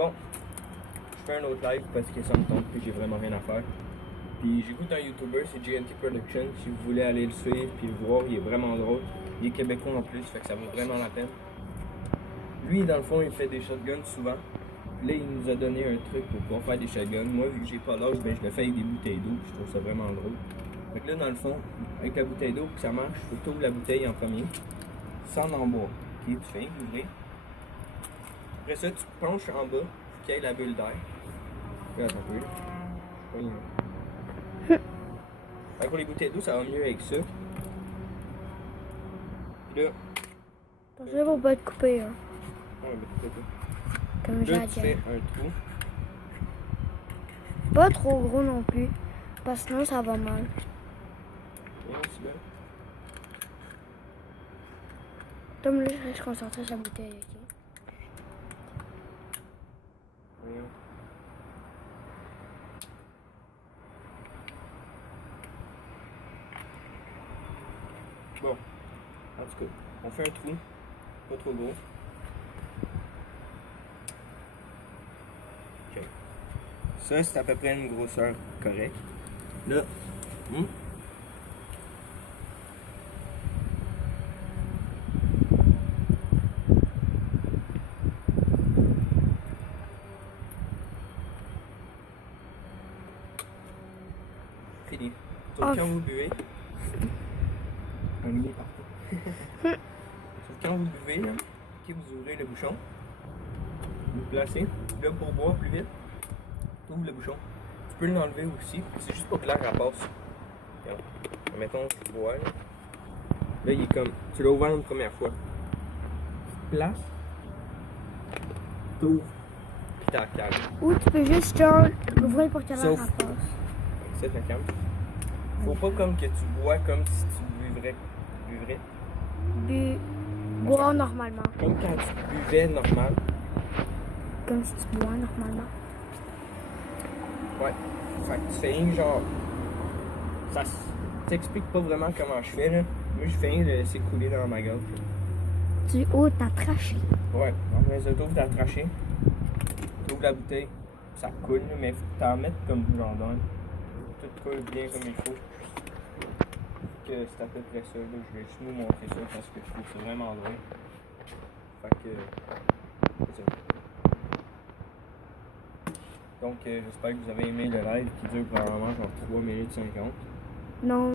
Bon, je fais un autre live parce que ça me tombe puis j'ai vraiment rien à faire. Puis j'écoute un YouTuber, c'est GNT Production. Si vous voulez aller le suivre puis le voir, il est vraiment drôle. Il est québécois en plus, fait que ça vaut vraiment la peine. Lui, dans le fond, il fait des shotguns souvent. Puis là, il nous a donné un truc pour pouvoir faire des shotguns. Moi, vu que j'ai pas l'âge, ben, je le fais avec des bouteilles d'eau. Je trouve ça vraiment drôle. Fait que là, dans le fond, avec la bouteille d'eau, pour que ça marche, il faut que tu ouvres la bouteille en premier. Sans en boire. Ok, tu fais ouvrir. Après ça, tu penches en bas pour qu'il y ait la bulle d'air. Regarde un peu. Fait que pour les bouteilles d'eau, ça va mieux avec ça. Puis là. Attention pour pas te couper. Hein. Ouais, mais c'est pas. Comme j'ai Là, à tu dire. fais un trou. Pas trop gros non plus. Parce que sinon ça va mal. Bien, c'est bien. Tom, là, je reste concentré sur la bouteille. Ok. Voyons. Bon, en tout cas, on fait un trou, pas trop gros. Ok. Ça, c'est à peu près une grosseur correcte. Là, fini. Sauf quand vous buvez. Un mini partout. Sauf quand vous buvez, là, ok, vous ouvrez le bouchon. Vous le placez. Là, pour boire plus vite, tu ouvres le bouchon. Tu peux l'enlever aussi. C'est juste pour que l'air passe. Regarde. Mettons, tu bois. Là, il est comme. Tu l'as ouvert une première fois. Tu te places. Tu ouvres. Puis t'as la cale. Ou tu peux juste genre l'ouvrir pour que l'air Sauf- passe. C'est la cale. Faut pas comme que tu bois comme si tu buvrais. Boire normalement. Comme quand tu buvais normal. Comme si tu bois normalement. Ouais. Fait que tu fais rien genre. Ça t'explique pas vraiment comment je fais là. Moi je fais rien de laisser couler dans ma gueule. Tu t'as traché. Ouais. Après ça, t'ouvres ta trachée. T'ouvres la bouteille. Ça coule là, mais faut que t'en mettes comme j'en donne. Tout coule bien comme il faut. Que c'est à peu près ça. Là. Je vais juste vous montrer ça parce que je trouve ça vraiment drôle. Fait que. C'est ça. Donc j'espère que vous avez aimé le live qui dure probablement genre 3 minutes 50. Non.